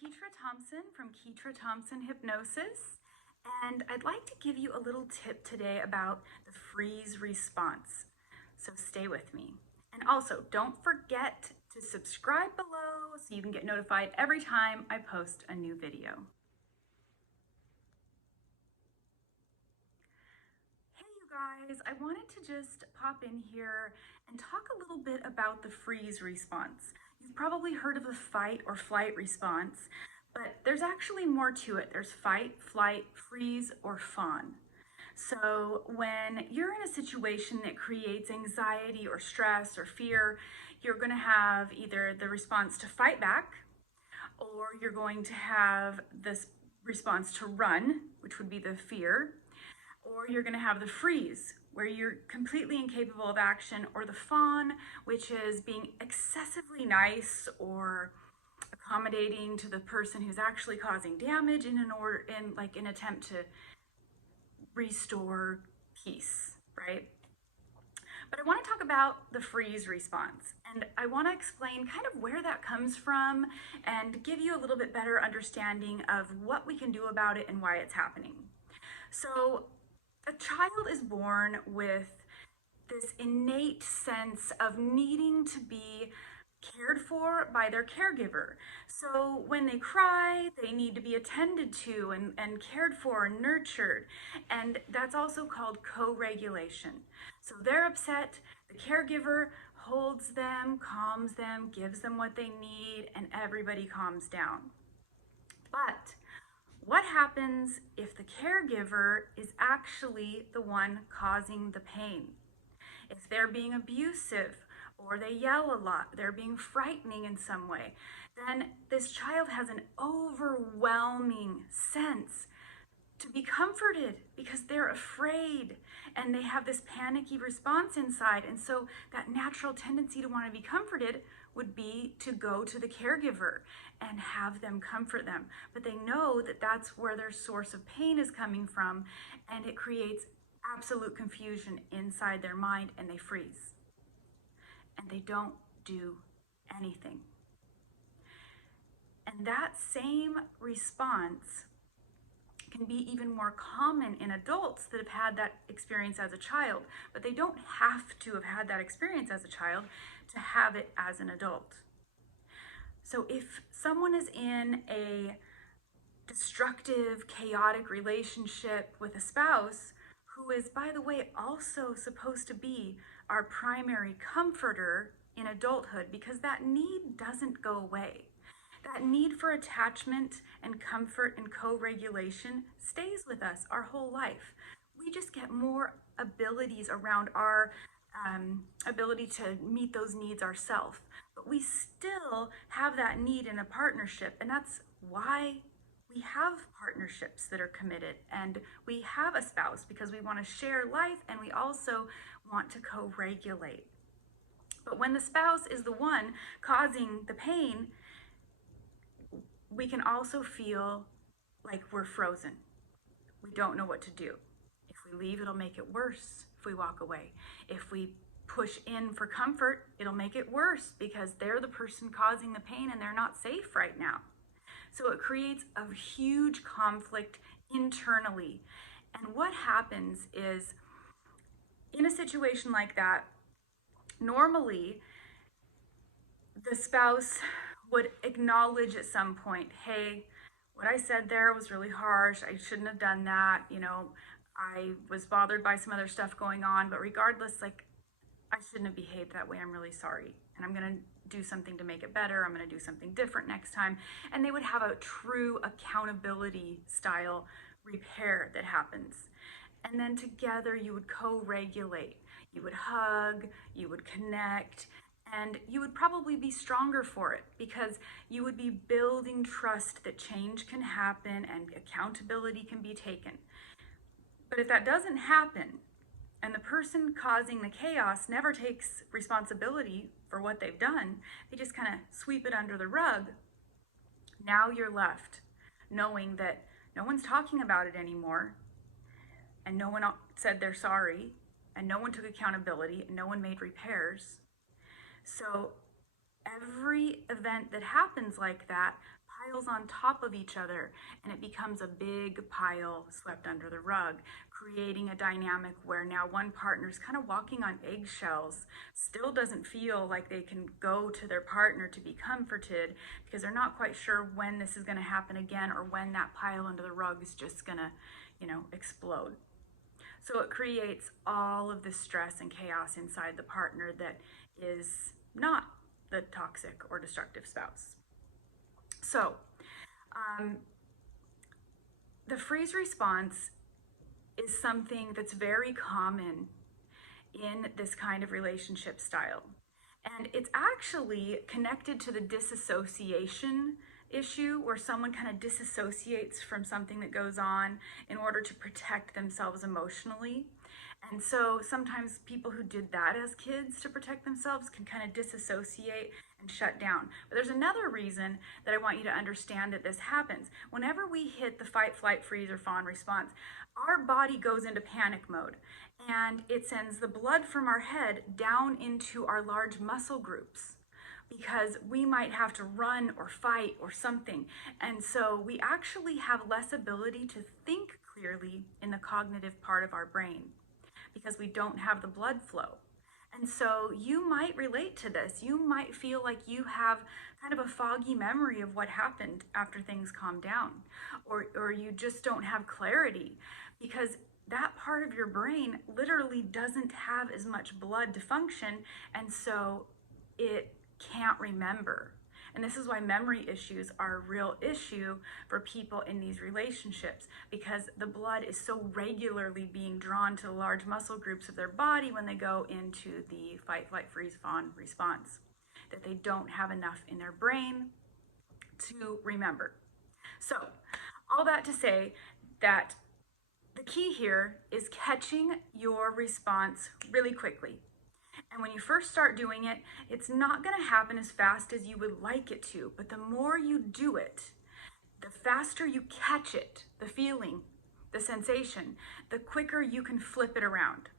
Ketra Thompson from Ketra Thompson Hypnosis, and I'd like to give you a little tip today about the freeze response. So stay with me. And also, don't forget to subscribe below so you can get notified every time I post a new video. Hey you guys, I wanted to just pop in here and talk a little bit about the freeze response. You've probably heard of the fight or flight response, but there's actually more to it. There's fight, flight, freeze, or fawn. So when you're in a situation that creates anxiety or stress or fear, you're going to have either the response to fight back, or you're going to have this response to run, which would be the fear, or you're going to have the freeze, where you're completely incapable of action, or the fawn, which is being excessively nice or accommodating to the person who's actually causing damage in an attempt to restore peace, right? But I want to talk about the freeze response, and I want to explain kind of where that comes from and give you a little bit better understanding of what we can do about it and why it's happening. So a child is born with this innate sense of needing to be cared for by their caregiver. So when they cry, they need to be attended to and cared for and nurtured. And that's also called co-regulation. So they're upset, the caregiver holds them, calms them, gives them what they need, and everybody calms down. But what happens if the caregiver is actually the one causing the pain? If they're being abusive, or they yell a lot, they're being frightening in some way, then this child has an overwhelming sense to be comforted because they're afraid and they have this panicky response inside. And so that natural tendency to want to be comforted would be to go to the caregiver and have them comfort them. But they know that that's where their source of pain is coming from, and it creates absolute confusion inside their mind, and they freeze. And they don't do anything. And that same response can be even more common in adults that have had that experience as a child, but they don't have to have had that experience as a child to have it as an adult. So if someone is in a destructive, chaotic relationship with a spouse, who is, by the way, also supposed to be our primary comforter in adulthood, because that need doesn't go away. That need for attachment and comfort and co-regulation stays with us our whole life. We just get more abilities around our ability to meet those needs ourselves. But we still have that need in a partnership, and that's why we have partnerships that are committed, and we have a spouse because we want to share life, and we also want to co-regulate. But when the spouse is the one causing the pain, we can also feel like we're frozen. We don't know what to do. If we leave, it'll make it worse if we walk away. If we push in for comfort, it'll make it worse because they're the person causing the pain and they're not safe right now. So it creates a huge conflict internally. And what happens is, in a situation like that, normally the spouse would acknowledge at some point, hey, what I said there was really harsh. I shouldn't have done that. I was bothered by some other stuff going on, but regardless, I shouldn't have behaved that way. I'm really sorry. And I'm going to do something to make it better. I'm going to do something different next time. And they would have a true accountability style repair that happens. And then together you would co-regulate. You would hug, you would connect, and you would probably be stronger for it because you would be building trust that change can happen and accountability can be taken. But if that doesn't happen, and the person causing the chaos never takes responsibility for what they've done, they just kind of sweep it under the rug, now you're left knowing that no one's talking about it anymore, and no one said they're sorry, and no one took accountability, and no one made repairs. So every event that happens like that piles on top of each other, and it becomes a big pile swept under the rug, creating a dynamic where now one partner's kind of walking on eggshells, still doesn't feel like they can go to their partner to be comforted because they're not quite sure when this is going to happen again or when that pile under the rug is just going to, explode. So it creates all of this stress and chaos inside the partner that is not the toxic or destructive spouse. So the freeze response is something that's very common in this kind of relationship style. And it's actually connected to the disassociation issue, where someone kind of disassociates from something that goes on in order to protect themselves emotionally. And so sometimes people who did that as kids to protect themselves can kind of disassociate and shut down. But there's another reason that I want you to understand that this happens. Whenever we hit the fight, flight, freeze, or fawn response, our body goes into panic mode, and it sends the blood from our head down into our large muscle groups, because we might have to run or fight or something. And so we actually have less ability to think clearly in the cognitive part of our brain because we don't have the blood flow. And so you might relate to this. You might feel like you have kind of a foggy memory of what happened after things calm down, or you just don't have clarity because that part of your brain literally doesn't have as much blood to function, and so it can't remember. And this is why memory issues are a real issue for people in these relationships, because the blood is so regularly being drawn to the large muscle groups of their body when they go into the fight, flight, freeze, fawn response, that they don't have enough in their brain to remember. So all that to say that the key here is catching your response really quickly. And when you first start doing it, it's not going to happen as fast as you would like it to. But the more you do it, the faster you catch it, the feeling, the sensation, the quicker you can flip it around.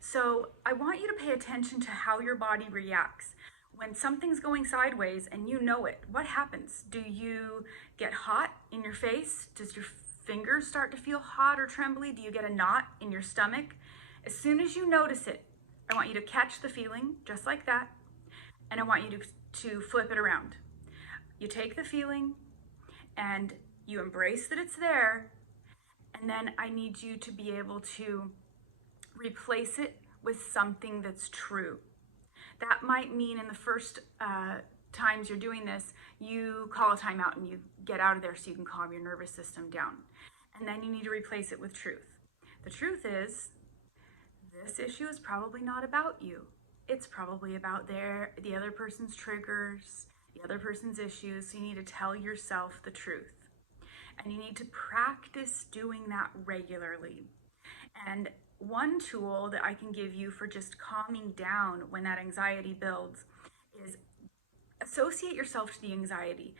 So I want you to pay attention to how your body reacts. When something's going sideways and you know it, what happens? Do you get hot in your face? Does your fingers start to feel hot or trembly? Do you get a knot in your stomach? As soon as you notice it, I want you to catch the feeling just like that, and I want you to flip it around. You take the feeling and you embrace that it's there, and then I need you to be able to replace it with something that's true. That might mean in the first times you're doing this, you call a timeout and you get out of there so you can calm your nervous system down. And then you need to replace it with truth. The truth is, this issue is probably not about you. It's probably about the other person's triggers, the other person's issues. So you need to tell yourself the truth. And you need to practice doing that regularly. And one tool that I can give you for just calming down when that anxiety builds is associate yourself to the anxiety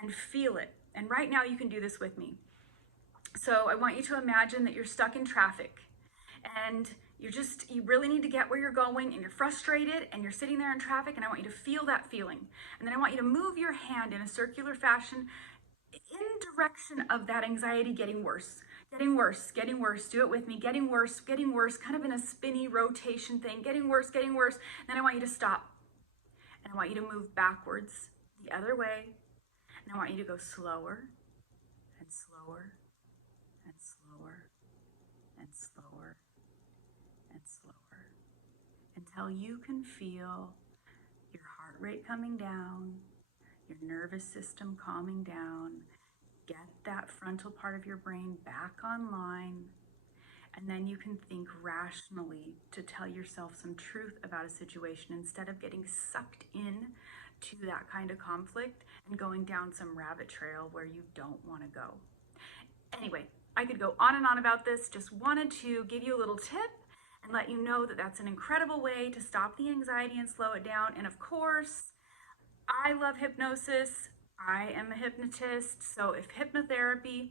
and feel it. And right now you can do this with me. So I want you to imagine that you're stuck in traffic and you really need to get where you're going, and you're frustrated and you're sitting there in traffic, and I want you to feel that feeling. And then I want you to move your hand in a circular fashion in direction of that anxiety getting worse, getting worse, getting worse. Do it with me. Getting worse, kind of in a spinny rotation thing, getting worse, getting worse. And then I want you to stop. And I want you to move backwards the other way. And I want you to go slower and slower and slower and slower and slower until you can feel your heart rate coming down, your nervous system calming down, get that frontal part of your brain back online, and then you can think rationally to tell yourself some truth about a situation instead of getting sucked in to that kind of conflict and going down some rabbit trail where you don't want to go. Anyway, I could go on and on about this. Just wanted to give you a little tip and let you know that that's an incredible way to stop the anxiety and slow it down. And of course, I love hypnosis. I am a hypnotist. So if hypnotherapy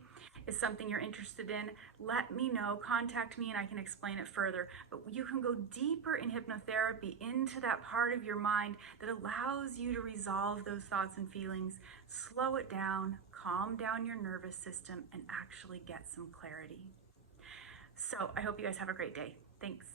is something you're interested in, let me know, contact me, and I can explain it further. But you can go deeper in hypnotherapy into that part of your mind that allows you to resolve those thoughts and feelings, slow it down, calm down your nervous system, and actually get some clarity. So I hope you guys have a great day. Thanks.